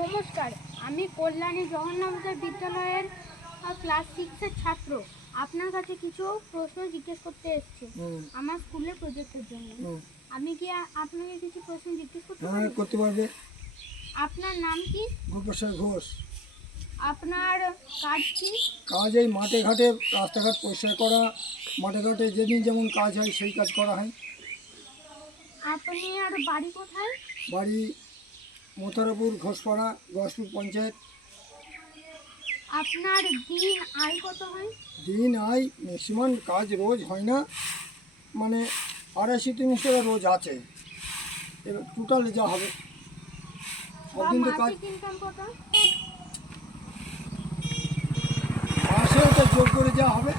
নমস্কার, আমি কল্যাণী জগন্নাথ বিদ্যালয়ের ক্লাস 6-এর ছাত্র। আপনার কাছে কিছু প্রশ্ন জিজ্ঞেস করতে এসেছি আমার স্কুলের প্রজেক্টের জন্য। আমি কি আপনাকে কিছু প্রশ্ন জিজ্ঞেস করতে পারি? হ্যাঁ, করতে পারবে। আপনার নাম কি? গোপেশ্বর ঘোষ। আপনার কাজ কি? কাজ এই মাঠে ঘাটে রাস্তাঘাট পরিষ্কার করা, মাঠে ঘাটে যেদিন যেমন কাজ হয় সেই কাজ করা হয়। আপনি আর বাড়ি কোথায়? বাড়ি মোতারাপুর, ঘোষপাড়া, গসপুর পঞ্চায়েত। আপনার দিন আয় কত হয়? দিন আয় ম্যাক্সিমাম কাজ রোজ হয় না, মানে 250-300 টাকা রোজ আছে। এবার টোটালে যা হবে সব দিন তো কাজ। মাসিক ইনকাম কত? মাসে তো যোগ করে যা হবে।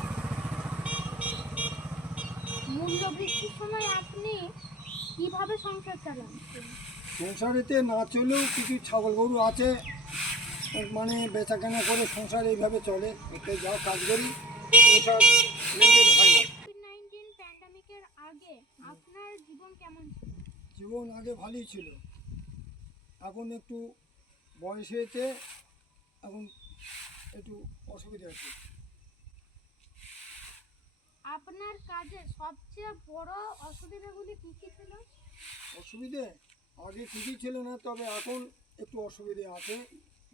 মূল্য বৃদ্ধির সময় আপনি কিভাবে সংসার চালান? সংসারেতে না চলেও কিছু ছাগল গরু আছে, মানে বেচা কেনা করে সংসার এইভাবে চলে। এতে যা কাজ করি সংসার মেনটেন হয় না। কোভিড-19 প্যান্ডেমিকের আগে আপনার জীবন কেমন ছিল? জীবন আগে ভালোই ছিল, এখন একটু বয়স হয়েছে, এখন একটু অসুবিধা আছে। আপনার কাজে সবচেয়ে বড় অসুবিধাগুলি কী কী ছিল? অসুবিধে আগে কিছুই ছিল না, তবে এখন একটু অসুবিধে আছে।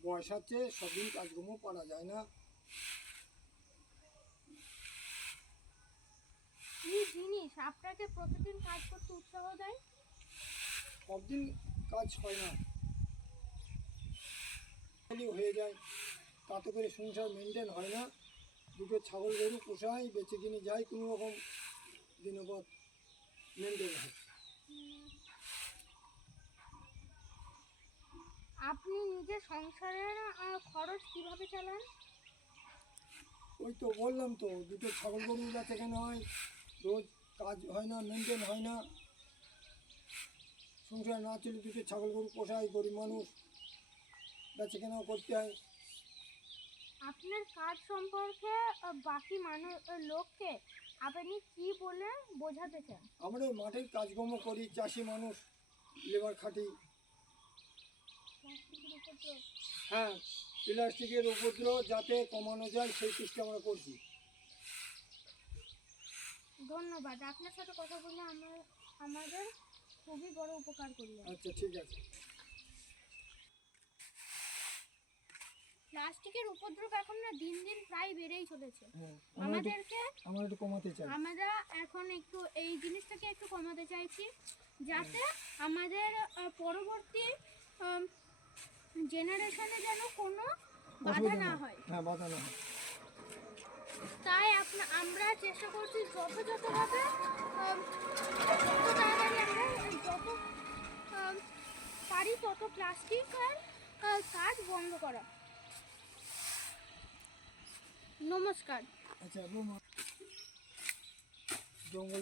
বয়স আছে, সবদিন কাজকর্ম করা যায় না। কী জিনিস আপনাকে প্রতিদিন কাজ করতে উৎসাহ দেয়? সবদিন কাজ হয় না, হয়ে যায়, তাতে করে সংসার মেনটেন হয় না। দুটো ছাগল গরু পোষাই, বেঁচে কিনে যাই, কোনো রকম দিনপথ মেনটেন হয়। আপনি নিজের সংসারের খরচ কিভাবে চালান? ওই তো বললাম তো, দুটো ছাগল গরু বেচা কেনা হয়, রোজ কাজ হয় না, মেনটেন হয় না। সংসার না চলে দুটো ছাগল গরু পোষাই, গরিব মানুষ, বেচা কেনাও করতে হয়। আপনার কাজ সম্পর্কে বাকি লোককে আপনি কি বলে বোঝাতে চান? আমরা ওই মাঠের কাজকর্ম করি, চাষি মানুষ, লেবার খাটি। হ্যাঁ, প্লাস্টিকের উপদ্রব যাতে কমানো যায় সেই চেষ্টা আমরা করছি। ধন্যবাদ, আপনার সাথে কথা বলে আমাদের খুবই বড় উপকার করলেন। আচ্ছা, ঠিক আছে। প্লাস্টিকের উপদ্রব এখন না দিন দিন প্রায় বেড়েই চলেছে। হ্যাঁ, আমরা একটু কমাতে চাই। আমরা এখন একটু এই জিনিসটাকে একটু কমাতে চাইছি, যাতে আমাদের পরবর্তী জেনারেশনে যেন কোনো বাধা না হয়। হ্যাঁ, বাধা না হয়। তাই আমরা চেষ্টা করছি যথাযথভাবে যত তাড়াতাড়ি আমরা যত পারি তত প্লাস্টিকের কাজ বন্ধ করা। নমস্কার। আচ্ছা, জঙ্গল